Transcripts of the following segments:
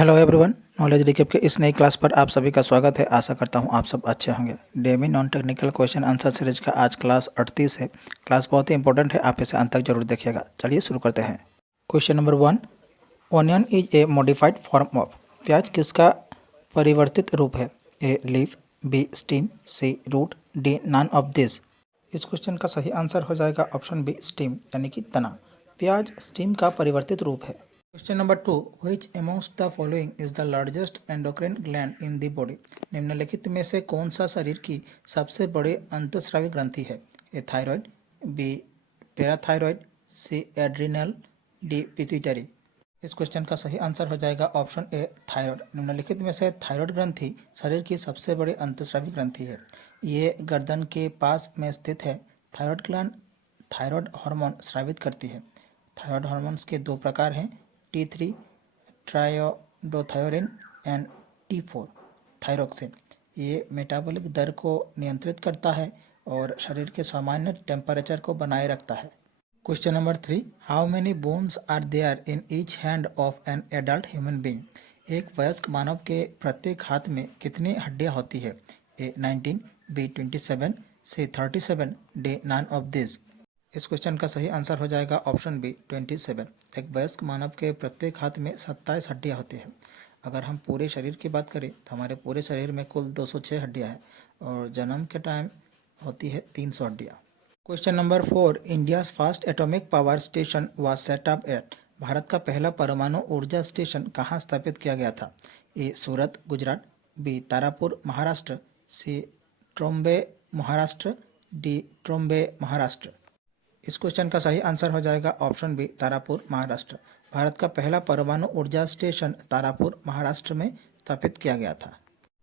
Hello everyone, knowledge recap के इस नई क्लास पर आप सभी का स्वागत है। आशा करता हूं आप सब अच्छे होंगे। Demi non technical question answer series का आज क्लास 38 है। क्लास बहुत ही इंपॉर्टेंट है, आप इसे अंत तक जरूर देखिएगा। चलिए शुरू करते हैं। Question number 1, onion is a modified form of. प्याज किसका परिवर्तित रूप है? A leaf, B stem, C root, D none of this. इस क्वेश्चन का सही आंसर हो जाएगा ऑप्शन बी स्टीम, यानी कि तना। प्याज स्टीम का परिवर्तित रूप है। Question number 2, which amongst the following is the largest endocrine gland in the body? निम्नलिखित में से कौन सा शरीर की सबसे बड़ी अंतःस्रावी ग्रंथि है? ए थायराइड, बी पैराथायराइड, सी एड्रिनल, डी पिट्यूटरी। इस क्वेश्चन का सही आंसर हो जाएगा ऑप्शन ए थायराइड। निम्नलिखित में से थायराइड ग्रंथि शरीर की सबसे बड़ी अंतःस्रावी ग्रंथि है। ये गर्दन के पास में स्थित है। थायराइड ग्लैंड थायराइड हार्मोन स्रावित करती है। थायराइड हार्मोन्स के दो प्रकार हैं, T3 ट्रायोडोथायोरिन एंड T4 थायरोक्सिन। ये मेटाबॉलिक दर को नियंत्रित करता है और शरीर के सामान्य टेम्परेचर को बनाए रखता है। Question number 3, how many bones are there in each hand of an adult human being? एक वयस्क मानव के प्रत्येक हाथ में कितनी हड्डियां होती है? A 19, B 27, C 37, D none of this. इस क्वेश्चन का सही आंसर हो जाएगा ऑप्शन बी 27। एक वयस्क मानव के प्रत्येक हाथ में 27 हड्डियां होती हैं। अगर हम पूरे शरीर की बात करें तो हमारे पूरे शरीर में कुल 206 हड्डियां हैं और जन्म के टाइम होती है 300 हड्डियां। Question number 4, India's first atomic power station was set up at. Bharat का पहला परमाणु ऊर्जा स्टेशन कहाँ स्थापित किया गया था? A Surat Gujarat, B Tarapur Maharashtra, C Trombay Maharashtra, D Trombay Maharashtra. इस क्वेश्चन का सही आंसर हो जाएगा ऑप्शन बी तारापुर महाराष्ट्र। भारत का पहला परमाणु ऊर्जा स्टेशन तारापुर महाराष्ट्र में स्थापित किया गया था।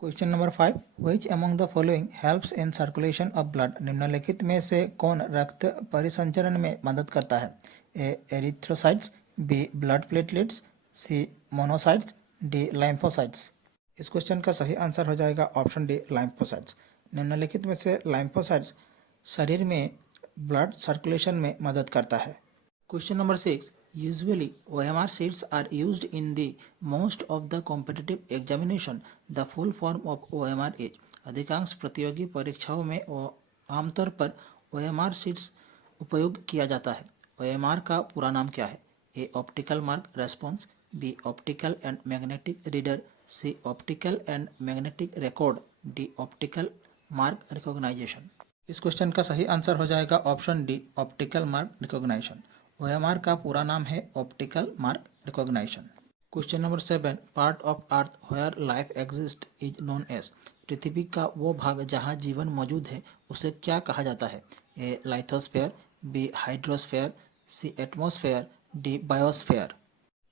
Question number 5, which among the following helps in circulation of blood? निम्नलिखित में से कौन रक्त परिसंचरण में मदद करता है? ए एरिथ्रोसाइट्स, बी ब्लड प्लेटलेट्स, सी मोनोसाइट्स, डी लाइम्फोसाइट्स। इस क्वेश्चन का सही आंसर हो जाएगा ऑप्शन डी लाइम्फोसाइट्स। निम्नलिखित में से लाइम्फोसाइट्स शरीर में ब्लड सर्कुलेशन में मदद करता है। Question number 6, usually OMR sheets are used in the most of the competitive examination. The full form of OMR is. अधिकांश प्रतियोगी परीक्षाओं में आमतौर पर OMR शीट्स उपयोग किया जाता है। OMR का पूरा नाम क्या है? A optical mark response, B optical and magnetic reader, C optical and magnetic record, D optical mark recognization. इस क्वेश्चन का सही आंसर हो जाएगा option D optical mark recognization. OMR का पूरा नाम है optical mark recognization. Question number 7, part of earth where life exist is known as. पृथ्वी का वो भाग जहाँ जीवन मौजूद है उसे क्या कहा जाता है? ए लाइथोस्फेयर, बी हाइड्रोस्फेयर, सी एटमॉस्फेयर, डी बायोस्फेयर।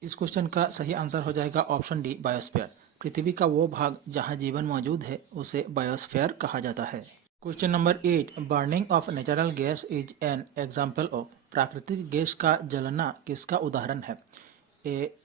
इस क्वेश्चन का सही आंसर हो जाएगा ऑप्शन डी बायोस्फेयर। पृथ्वी का वो भाग जहाँ जीवन मौजूद है उसे बायोस्फेयर कहा जाता है। Question number 8, burning of natural gas is an example of. प्राकृतिक गैस का जलना किसका उदाहरण है? A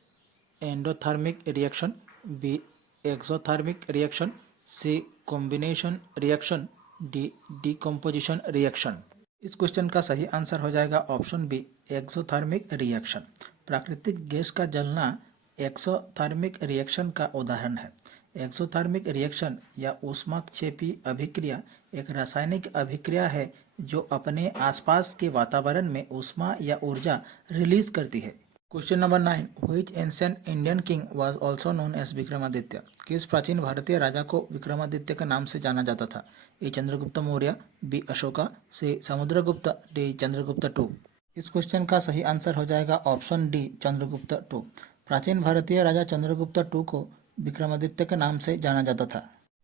endothermic reaction, B exothermic reaction, C combination reaction, D decomposition reaction. इस क्वेश्चन का सही आंसर हो जाएगा ऑप्शन बी एक्सोथर्मिक रिएक्शन। प्राकृतिक गैस का जलना एक्सोथर्मिक रिएक्शन का उदाहरण है। एक्सोथर्मिक रिएक्शन या ऊष्माक्षेपी अभिक्रिया एक रासायनिक अभिक्रिया है जो अपने आसपास के वातावरण में ऊष्मा या ऊर्जा रिलीज करती है। Question number 9, which ancient Indian king was also known as Vikramaditya. किस प्राचीन भारतीय राजा को विक्रमादित्य के नाम से जाना जाता था? A Chandragupta Maurya, B Ashoka, C Samudragupta, D Chandragupta two. इस क्वेश्चन का सही आंसर हो जाएगा ऑप्शन डी चंद्रगुप्त टू। प्राचीन भारतीय राजा चंद्रगुप्त टू को विक्रमादित्य के नाम से जाना जाता था।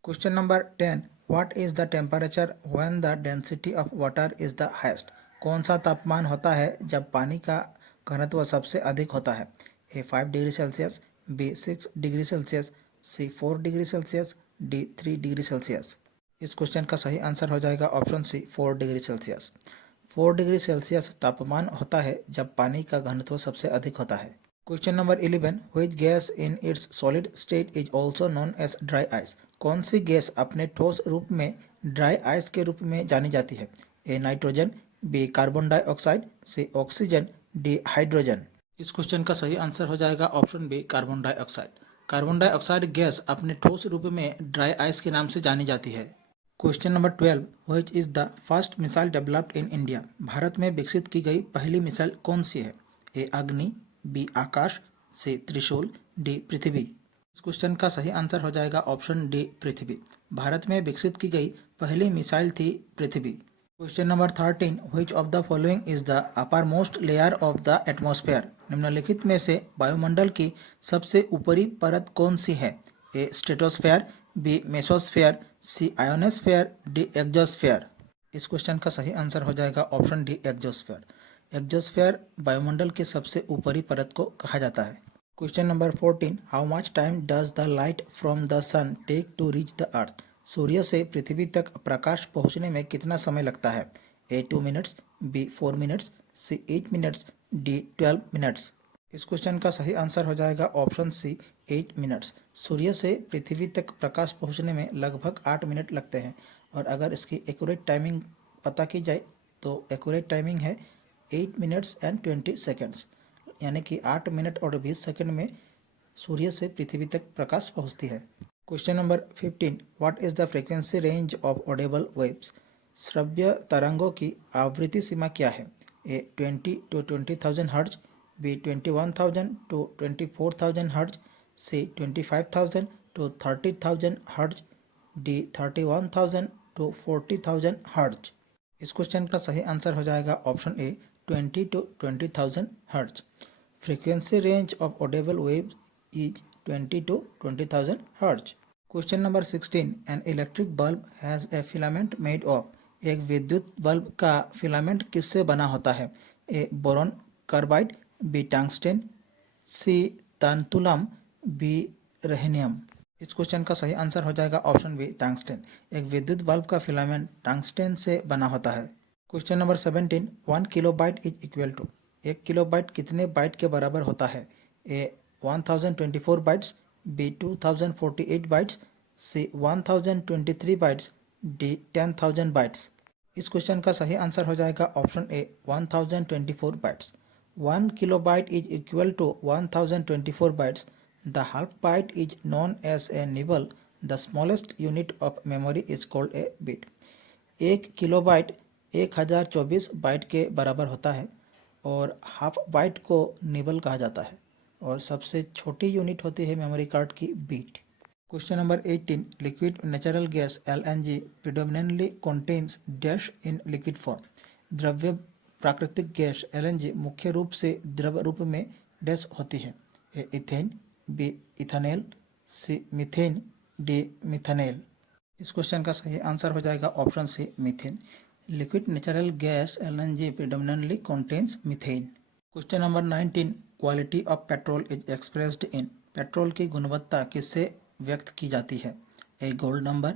Question number 10, what is the temperature when the density of water is the highest. कौन सा तापमान होता है जब पानी का घनत्व सबसे अधिक होता है? A 5 degree Celsius, B 6 degree Celsius, C 4 degree Celsius, D 3 degree Celsius. इस क्वेश्चन का सही आंसर हो जाएगा option C 4 degree Celsius. 4 degree Celsius तापमान होता है जब पानी का घनत्व सबसे अधिक होता है। Question number 11, which gas in its solid state is also known as dry ice. कौन सी गैस अपने ठोस रूप में ड्राई आइस के रूप में जानी जाती है? A nitrogen, B carbon dioxide, C oxygen, D hydrogen. इस क्वेश्चन का सही आंसर हो जाएगा option B carbon dioxide. Carbon dioxide gas अपने ठोस रूप में ड्राई आइस के नाम से जानी जाती है। Question number 12, which is the first missile developed in India? Bharat में विकसित की गई पहली मिसाइल कौन सी है? ए अग्नि, बी आकाश, सी त्रिशूल, डी पृथ्वी। इस क्वेश्चन का सही आंसर हो जाएगा ऑप्शन डी पृथ्वी। भारत में विकसित की गई पहली मिसाइल थी Prithvi. Question number 13, which of the following is the uppermost layer of the atmosphere? निम्नलिखित में से वायुमंडल की सबसे ऊपरी परत कौन सी है? ए स्ट्रेटोस्फेयर, बी मेसोस्फेयर, सी आयोनोस्फेयर, डी एक्सोस्फेयर। इस क्वेश्चन का सही आंसर हो जाएगा ऑप्शन डी एक्सोस्फेयर। एक्सोस्फेयर वायुमंडल के सबसे ऊपरी परत को कहा जाता है। Question number 14, how much time does the light from the sun take to reach the earth? सूर्य से पृथ्वी तक प्रकाश पहुंचने में कितना समय लगता है? ए 2 मिनट्स, बी 4 मिनट्स, सी 8 मिनट्स, डी 12 मिनट्स। इस क्वेश्चन का सही आंसर हो जाएगा ऑप्शन सी 8 मिनट्स। सूर्य से पृथ्वी तक प्रकाश पहुंचने में लगभग 8 मिनट लगते हैं और अगर इसकी एक्यूरेट टाइमिंग पता की जाए तो एक्यूरेट टाइमिंग है 8 मिनट्स एंड 20 सेकेंड्स, यानी कि 8 मिनट और 20 सेकंड में सूर्य से पृथ्वी तक प्रकाश पहुंचती है। Question number 15, what is the frequency range of audible waves? श्रव्य तरंगों की आवृत्ति सीमा क्या है? A 20 to 20,000 hertz, B 21,000 to 24,000 hertz, C 25,000 to 30,000 hertz, D 31,000 to 40,000 hertz. इस क्वेश्चन का सही आंसर हो जाएगा option A 20 to 20,000 hertz. Frequency range of audible waves is 20 to 20,000 hertz. Question number 16, an electric bulb has a filament made of? एक विद्युत bulb का filament किससे बना होता है? ए बोरॉन कार्बाइड, बी टंगस्टन, सी तांतुलम, बी रेहनियम। इस क्वेश्चन का सही आंसर हो जाएगा ऑप्शन बी टंगस्टन। एक विद्युत बल्ब का फिलामेंट टंगस्टन से बना होता है। Question number 17, 1 kilobyte is equal to? 1 kilobyte कितने बाइट के बराबर होता है? A 1024 bytes, B 2048 bytes, C 1023 bytes, D 10,000 bytes. इस क्वेश्चन का सही आंसर हो जाएगा option A 1024 bytes. 1 kilobyte is equal to 1024 bytes. The half byte is known as a nibble. The smallest unit of memory is called a bit. 1 kilobyte 1024 bite के बराबर होता है और हाफ बाइट को निबल कहा जाता है और सबसे छोटी यूनिट होती है मेमोरी कार्ड की bit. Question number 18, liquid natural gas LNG predominantly contains dash in liquid form? द्रव्य प्राकृतिक गैस LNG मुख्य रूप से द्रव रूप में डैश होती है? A ethane, B ethanal, C methane, D methanal. इस क्वेश्चन का सही आंसर हो जाएगा option C methane. Liquid natural gas LNG predominantly contains methane. Question number 19, quality of petrol is expressed in? Petrol की गुणवत्ता किससे व्यक्त की जाती है? A gold number,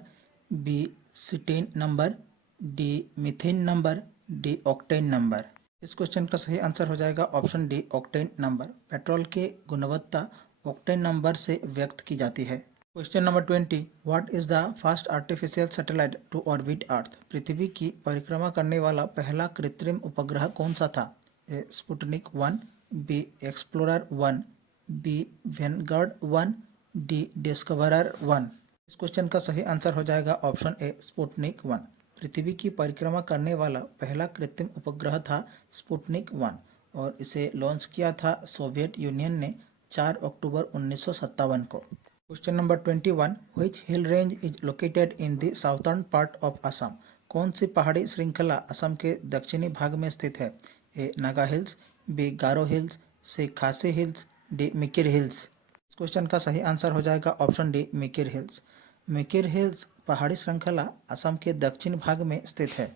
B cetane number, D methane number, D octane number. इस question का सही आंसर हो जाएगा option D octane number. Petrol की गुणवत्ता ऑक्टेन नंबर से व्यक्त की जाती है। Question number 20, what is the first artificial satellite to orbit earth? पृथ्वी की परिक्रमा करने वाला पहला कृत्रिम उपग्रह कौन सा था? A Sputnik 1, B Explorer 1, B Vanguard 1, D Discoverer 1। इस क्वेश्चन का सही आंसर हो जाएगा ऑप्शन ए स्पुतनिक 1। पृथ्वी की परिक्रमा करने वाला पहला कृत्रिम उपग्रह था स्पुतनिक 1 और इसे लॉन्च किया था सोवियत यूनियन ने 4 अक्टूबर 1957 को। Question number 21, which hill range is located in the southern part of Assam? कौन सी पहाड़ी श्रृंखला असम के दक्षिणी भाग में स्थित है? ए नागा हिल्स, बी गारो हिल्स, सी खासी हिल्स, डी मिकिर हिल्स। इस क्वेश्चन का सही आंसर हो जाएगा option D Mikir hills. Mikir hills पहाड़ी श्रृंखला असम के दक्षिण भाग में स्थित है।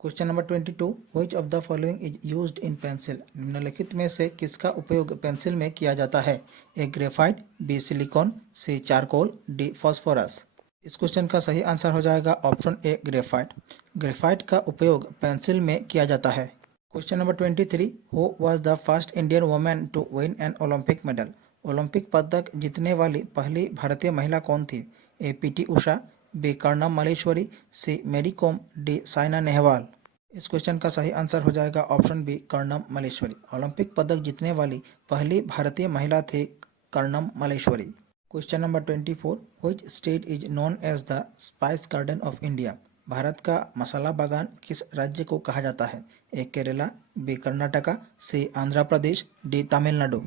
Question number 22, which of the following is used in pencil? निम्नलिखित में से किसका उपयोग पेंसिल में किया जाता है? ए ग्रेफाइट, बी सिलिकॉन, सी चारकोल, डी फॉस्फोरस। इस क्वेश्चन का सही आंसर हो जाएगा ऑप्शन ए ग्रेफाइट। ग्रेफाइट का उपयोग पेंसिल में किया जाता है। Question number 23, who was the first Indian women to win an Olympic medal? Olympic पदक जीतने वाली पहली भारतीय महिला कौन थी? A PT Usha, B Karnam Malleswari, C Mary Kom, D Saina Nehwal. इस क्वेश्चन का सही आंसर हो जाएगा option B Karnam Malleswari. Olympic पदक जीतने वाली पहली भारतीय महिला थी Karnam Malleswari. Question number 24, which state is known as the spice garden of India? Bharat का मसाला बागान किस राज्य को कहा जाता है? ए केरला, बी कर्नाटका, सी आंध्र प्रदेश, डी तमिलनाडु।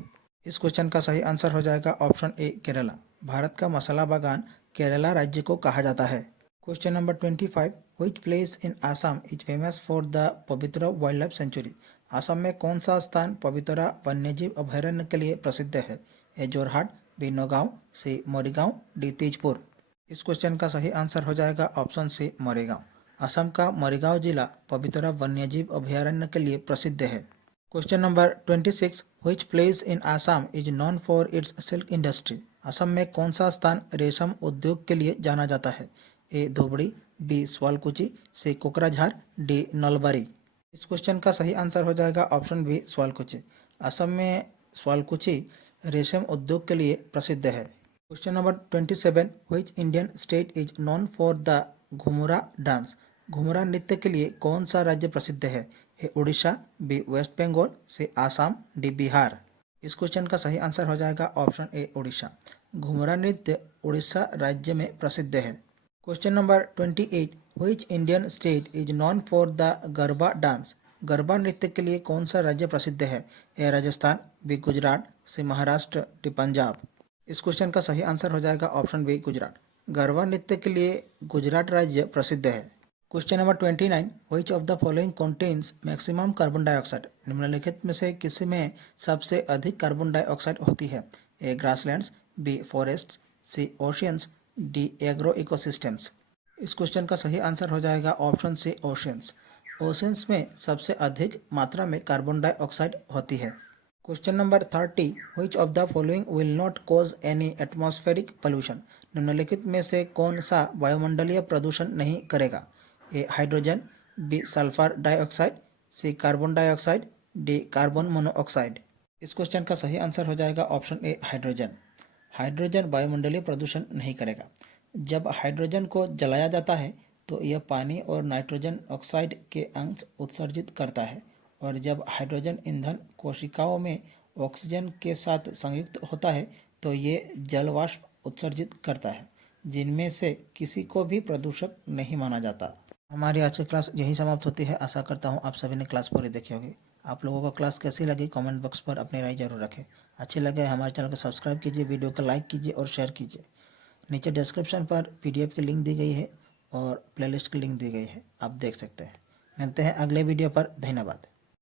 इस क्वेश्चन का सही आंसर हो जाएगा ऑप्शन ए केरला। भारत का मसाला बागान केरला राज्य को कहा जाता है। Question number 25, which place in Assam is famous for the Pavitra wild life sanctuary? Assam में कौन सा स्थान पवित्रा वन्यजीव अभयारण्य के लिए प्रसिद्ध है? ए जोरहाट, बी नौगांव, सी मोरीगांव, डी तेजपुर। इस क्वेश्चन का सही आंसर हो जाएगा ऑप्शन सी मोरीगांव। असम का मोरीगांव जिला पवित्रा वन्यजीव अभयारण्य के लिए प्रसिद्ध है। Question number 26, which place in Assam is known for its silk industry? Assam में कौन सा स्थान रेशम उद्योग के लिए जाना जाता है? ए धुबड़ी, बी स्वालकुची, सी कोकराझार, डी नलबारी। इस क्वेश्चन का सही आंसर हो जाएगा ऑप्शन बी स्वालकुची। असम में स्वालकुची रेशम उद्योग के लिए प्रसिद्ध है। Question number 27, which Indian state is known for the Ghumura dance? Ghumura नृत्य के लिए कौन सा राज्य प्रसिद्ध है? A Orissa, B West Bengal, C Assam, D Bihar. इस क्वेश्चन का सही आंसर हो जाएगा ऑप्शन ए उड़ीसा। घुमुरा नृत्य उड़ीसा राज्य में प्रसिद्ध है। Question number 28, which Indian state is known for the garba dance? Garba नृत्य के लिए कौन सा राज्य प्रसिद्ध है? ए राजस्थान, बी गुजरात, सी महाराष्ट्र, डी पंजाब। इस क्वेश्चन का सही आंसर हो जाएगा ऑप्शन बी गुजरात। गरबा नृत्य के लिए गुजरात राज्य प्रसिद्ध है। Question number 29, which of the following contains maximum carbon dioxide? निम्नलिखित में से किस में सबसे अधिक कार्बन डाइऑक्साइड होती है? ए ग्रासलैंड्स, बी फॉरेस्ट्स, सी ओशियंस, डी एग्रो इकोसिस्टम्स। इस क्वेश्चन का सही आंसर हो जाएगा ऑप्शन सी ओशियंस। ओशियंस में सबसे अधिक मात्रा में कार्बन डाइऑक्साइड होती है। Question number 30, which of the following will not cause any atmospheric pollution? निम्नलिखित में से कौन सा वायुमंडलीय प्रदूषण नहीं करेगा? A hydrogen, B sulphur dioxide, C carbon dioxide, D carbon monoxide. इस क्वेश्चन का सही आंसर हो जाएगा ऑप्शन ए हाइड्रोजन। हाइड्रोजन वायुमंडलीय प्रदूषण नहीं करेगा। जब हाइड्रोजन को जलाया जाता है तो यह पानी और नाइट्रोजन ऑक्साइड के अंश उत्सर्जित करता है, और जब हाइड्रोजन ईंधन कोशिकाओं में ऑक्सीजन के साथ संयुक्त होता है तो ये जल वाष्प उत्सर्जित करता है, जिनमें से किसी को भी प्रदूषक नहीं माना जाता। हमारी आज की क्लास यही समाप्त होती है। आशा करता हूँ आप सभी ने क्लास पूरी देखी होगी। आप लोगों को क्लास कैसी लगी कमेंट बॉक्स पर अपनी राय जरूर रखें। अच्छी लगे हमारे चैनल को सब्सक्राइब कीजिए, वीडियो को लाइक कीजिए और शेयर कीजिए। नीचे डिस्क्रिप्शन पर PDF की लिंक दी गई है और प्लेलिस्ट की लिंक दी गई है, आप देख सकते हैं। मिलते हैं अगले वीडियो पर। धन्यवाद।